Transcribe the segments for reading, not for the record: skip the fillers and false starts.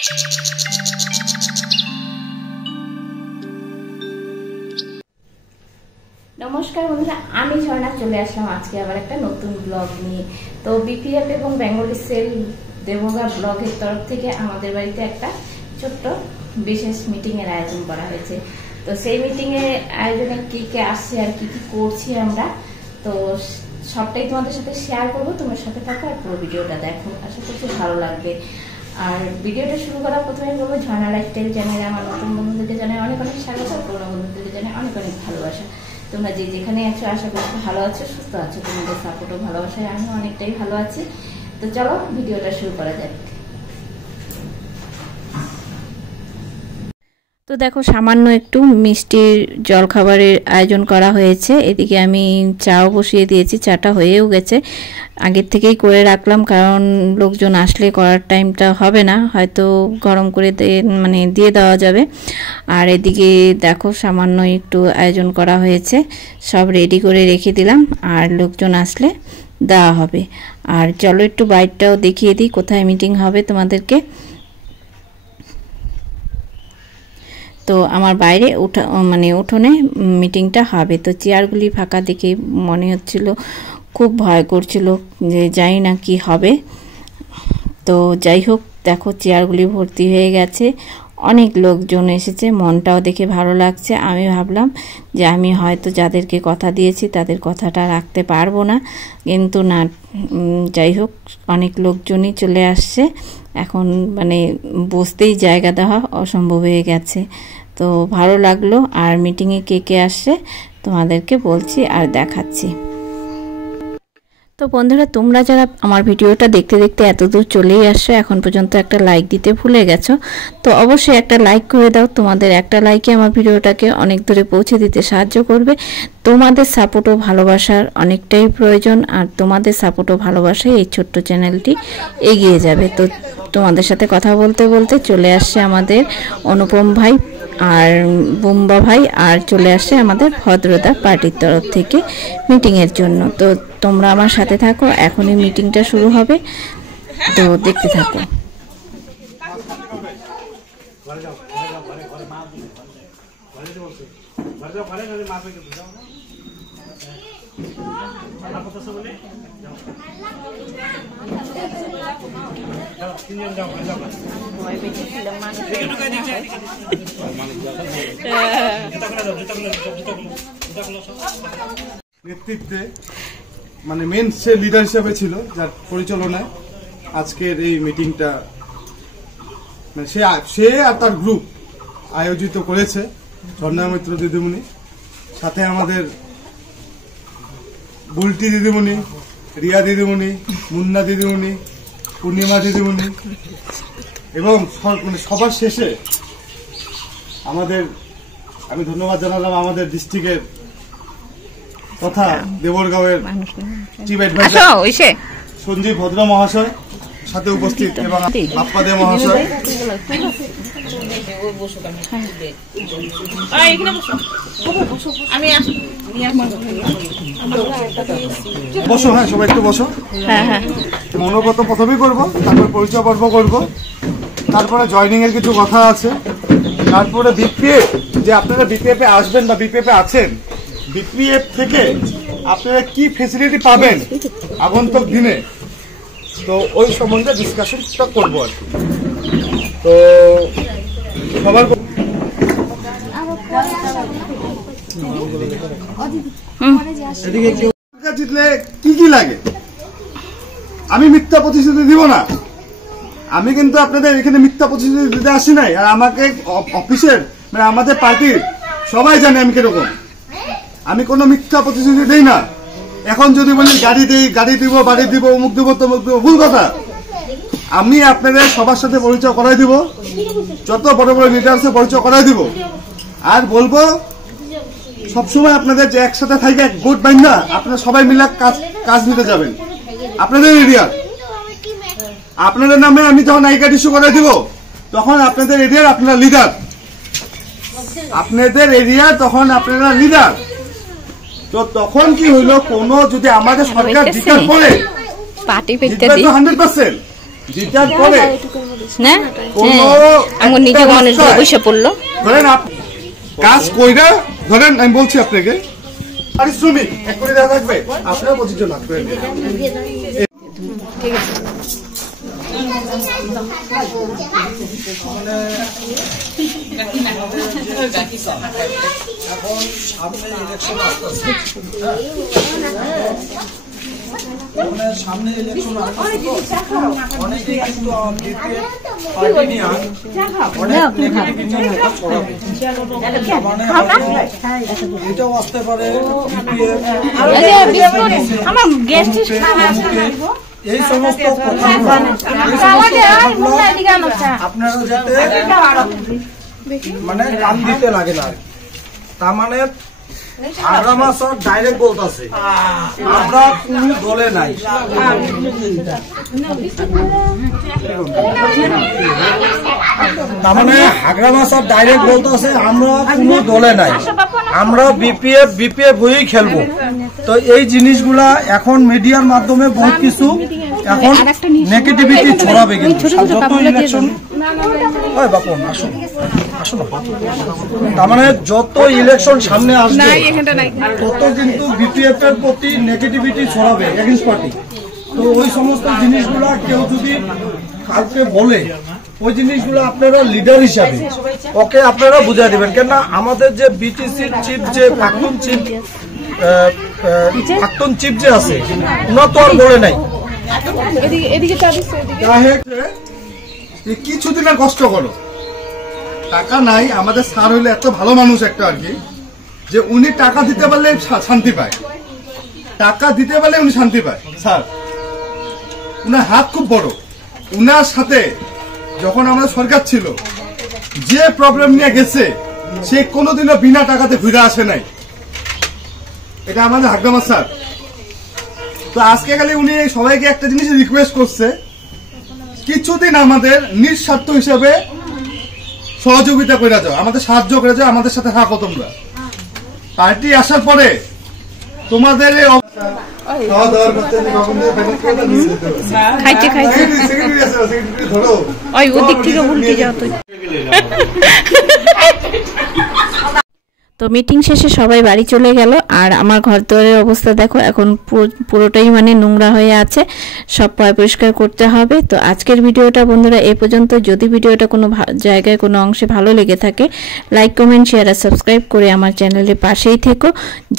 नमस्कार बंधुरा आमी झर्णा चले आसलाम आज के आबार एक नतून ब्लग निये। तो बीपीएफ एवं बेंगली सेल देवगा ब्लगेर तरफ थेके आमादेर बाड़ीते एक छोट्ट विशेष मीटिंगेर आयोजन करा हयेछे। तो सेई मीटिंगे आयोजने के आसछे आर कि करछि आमरा तो सबटाई तोमादेर साथे शेयार करब। तोमरा साथे थाको आर पुरो भिडियोटा देखो, आशा करछि भालो लागबे। और भिडियोटा शुरू करार प्रथमेই বলবো ঝর্ণা লাইফস্টাইল চ্যানেলে আমার নতুন বন্ধুদেরকে জানাই অনেক অনেক স্বাগত, পুরনো বন্ধুদেরকে জানাই অনেক অনেক ভালোবাসা। তোমরা যে যেখানে আছো আশা করছি ভালো আছো, সুস্থ আছো, তোমাদের সাপোর্ট ও ভালোবাসায় আমি অনেকটাই ভালো আছি। তো চলো ভিডিওটা শুরু করা যাক। তো দেখো সামান্য একটু মিষ্টির জলখাবারের আয়োজন করা হয়েছে। এদিকে আমি চাও বসিয়ে দিয়েছি, চাটা হয়েও গেছে, আগের থেকেই করে রাখলাম কারণ লোকজন আসলে করার টাইমটা হবে না, হয়তো গরম করে দিয়ে দেওয়া যাবে। আর এদিকে দেখো সামান্য একটু আয়োজন করা হয়েছে, সব রেডি করে রেখে দিলাম আর লোকজন আসলে দেওয়া হবে। আর চলো একটু বাইরটাও দেখিয়ে দিই কোথায় মিটিং হবে তোমাদেরকে। তো আমার বাইরে উঠোনে মিটিংটা হবে। তো চেয়ারগুলি ফাঁকা দেখে মনে হচ্ছিল, খুব ভয় করছিল যে জানি না কি হবে। তো যাই হোক দেখো চেয়ারগুলি ভর্তি হয়ে গেছে, অনেক লোকজন এসেছে, মনটাও দেখে ভালো লাগছে। আমি ভাবলাম যে আমি হয়তো যাদেরকে কথা দিয়েছি তাদের কথাটা রাখতে পারবো না, কিন্তু না, যাই হোক অনেক লোকজনই চলে আসছে, এখন বসতেই জায়গা দেওয়া অসম্ভব হয়ে গেছে। তো ভালো লাগলো। আর মিটিংয়ে কে কে আসছে তোমাদেরকে বলছি আর দেখাচ্ছি। তো বন্ধুরা তোমরা যারা আমার ভিডিওটা দেখতে দেখতে এতদূর চলেই আসছো, এখন পর্যন্ত একটা লাইক দিতে ভুলে গেছো, তো অবশ্যই একটা লাইক করে দাও। তোমাদের একটা লাইকে আমার ভিডিওটাকে অনেক দূরে পৌঁছে দিতে সাহায্য করবে। তোমাদের সাপোর্ট ও ভালোবাসার অনেকটাই প্রয়োজন, আর তোমাদের সাপোর্ট ও ভালোবাসায় এই ছোট্ট চ্যানেলটি এগিয়ে যাবে। তো তোমাদের সাথে কথা বলতে বলতে চলে আসছে আমাদের অনুপম ভাই আর বুম্বা ভাই, আর চলে আসছে আমাদের ভদ্রতা পার্টির তরফ থেকে মিটিংয়ের জন্য। তো তোমরা আমার সাথে থাকো, এখনই মিটিংটা শুরু হবে, তো দেখতে থাকো। নেতৃত্বে মেন সে লিডার হিসেবে ছিল, যার পরিচালনায় আজকের এই মিটিংটা সে আর তার গ্রুপ আয়োজিত করেছে। ঝর্ণা মিত্র দিদিমণি, সাথে আমাদের বুলটি দিদিমণি, রিয়া দিদিমণি, মুন্না দিদিমণি, পূর্ণিমা দিদিমণি, এবং সবার শেষে আমি ধন্যবাদ জানালাম আমাদের ডিস্ট্রিক্টের তথা দেবরগাঁওয়ের চিফ অ্যাডভাইজার সঞ্জীব ভদ্র মহাশয় সাথে উপস্থিত, এবং বাপ্পা দে মহাশয়। বসো, হ্যাঁ সবাই একটু বসো। মনোগত প্রথমেই করবো, তারপর পরিচয় পর্ব করবো, তারপরে জয়নিং এর কিছু কথা আছে, তারপরে বিপিএফ, যে আপনারা বিপিএফ এ আসবেন বা বিপিএফ এ আছেন, বিপিএফ থেকে আপনারা কি ফেসিলিটি পাবেন আগন্তুক দিনে, তো ওই সম্বন্ধে ডিসকাশনটা করবো আর কি। তো সবার জিতলে কি কি লাগে, আমি মিথ্যা প্রতিশ্রুতি দিব না, আমি কিন্তু আপনাদের এখানে মিথ্যা প্রতিশ্রুতি দিতে আসি নাই। আর আমাকে অফিসের আমাদের পার্টির সবাই জানে আমি কিরকম, আমি কোনো মিথ্যা প্রতিশ্রুতি দেই না। এখন যদি বলি গাড়ি দেই, গাড়ি দিব, বাড়ি দিব, অমুক দিব, তমুক দিব, ভুল কথা। আমি আপনাদের সবার সাথে পরিচয় করাই দিব, যত বড় বড় লিডারসে পরিচয় করাই দিব। আর বলবো সবসময় আপনাদের যে একসাথে থাকে গোট বাইন্দা আপনারা সবাই মিলে কাজ নিতে যাবেন। আপনাদের এরিয়ার আপনাদের নামে আমি যখন আই কার্ড ইস্যু করে দিব, তখন আপনাদের এরিয়ার আপনারা লিডার, আপনাদের এরিয়ার তখন আপনারা লিডার। তো তখন কি হইলো, কোনো যদি আমাদের সরকার জিজ্ঞাসা করে 100%, জিতার পরে না আমার নিজে মানুষ বসে পড়লো ধরেন কাজ কইরা ধরেন আমি বলছি আপনাকে পারিশ্রমিক 1 কোটি টাকা থাকবে আপনার 25 জন লাখ করে ঠিক আছে এখন সামনে ইলেকশন আসতেছে সামনে ইলেকশন অনেকে কিন্তু পার্টি নিয়ে অনেক ছড়াবে এটাও আসতে পারে এই সমস্ত আপনারা যাতে মানে কান দিতে লাগে না তার মানে আগ্রামাসর ডাইরেক্ট বলতেছে আমরা কোন দলে নাই তার মানে আগ্রামাসর ডাইরেক্ট বলতেছে আমরা কোন দলে নাই আমরা বিপিএফ হয়েই খেলবো তো এই জিনিসগুলা এখন মিডিয়ার মাধ্যমে বহুত কিছু এখন নেগেটিভিটি ছড়াবে কিন্তু যত ইলেকশন বাপন আসুন আসুন তার মানে যত ইলেকশন সামনে আসবে তত কিন্তু বিপিএফ এর প্রতি নেগেটিভিটি ছড়াবে এগেইনস্ট পার্টি তো ওই সমস্ত জিনিসগুলা কেউ যদি কাউকে বলে ওই জিনিসগুলো আপনারা লিডার হিসাবে ওকে আপনারা বুঝিয়ে দেবেন কেননা আমাদের যে বিটিসির চিফ যে প্রাক্তন চিফ যে আছে ওনার তো আর বলে নাই কিছুদিন আর কষ্ট করো টাকা নাই আমাদের স্যার হইলে এত ভালো মানুষ একটা আর কি যে উনি টাকা দিতে পারলে শান্তি পায় টাকা দিতে পারলে উনি শান্তি পায় স্যার উনার হাত খুব বড় উনার সাথে যখন আমাদের সরকার ছিল যে প্রবলেম নিয়ে গেছে সে কোনোদিনও বিনা টাকাতে ঘুরে আসে নাই এটা আমাদের হাকদামা স্যার তো আজকে খালি উনি সবাইকে একটা জিনিস রিকোয়েস্ট করছে কিছুদিন আমাদের নিঃস্বার্থ হিসাবে সহযোগিতা করে যাও আমাদের সাহায্য করে যাও আমাদের সাথে থাকো তোমরা পার্টি আসার পরে তোমাদের খাইতে খাইতে ওই ওদিক থেকে উল্টে যাও তুই তো মিটিং শেষে সবাই বাড়ি চলে গেল আর আমার ঘর দুয়ারের অবস্থা দেখো এখন পুরোটাই মানে নোংরা হয়ে আছে সব পরিষ্কার করতে হবে তো আজকের ভিডিওটা বন্ধুরা এই পর্যন্ত যদি ভিডিওটা কোনো জায়গায় কোনো অংশে ভালো লেগে থাকে লাইক কমেন্ট শেয়ার আর সাবস্ক্রাইব করে আমার চ্যানেলের পাশেই থেকো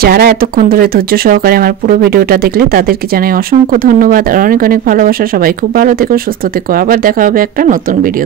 যারা এতক্ষণ ধরে ধৈর্য সহকারে আমার পুরো ভিডিওটা দেখলে তাদেরকে জানাই অসংখ্য ধন্যবাদ আর অনেক অনেক ভালোবাসা সবাই খুব ভালো থেকো সুস্থ থেকো আবার দেখা হবে একটা নতুন ভিডিও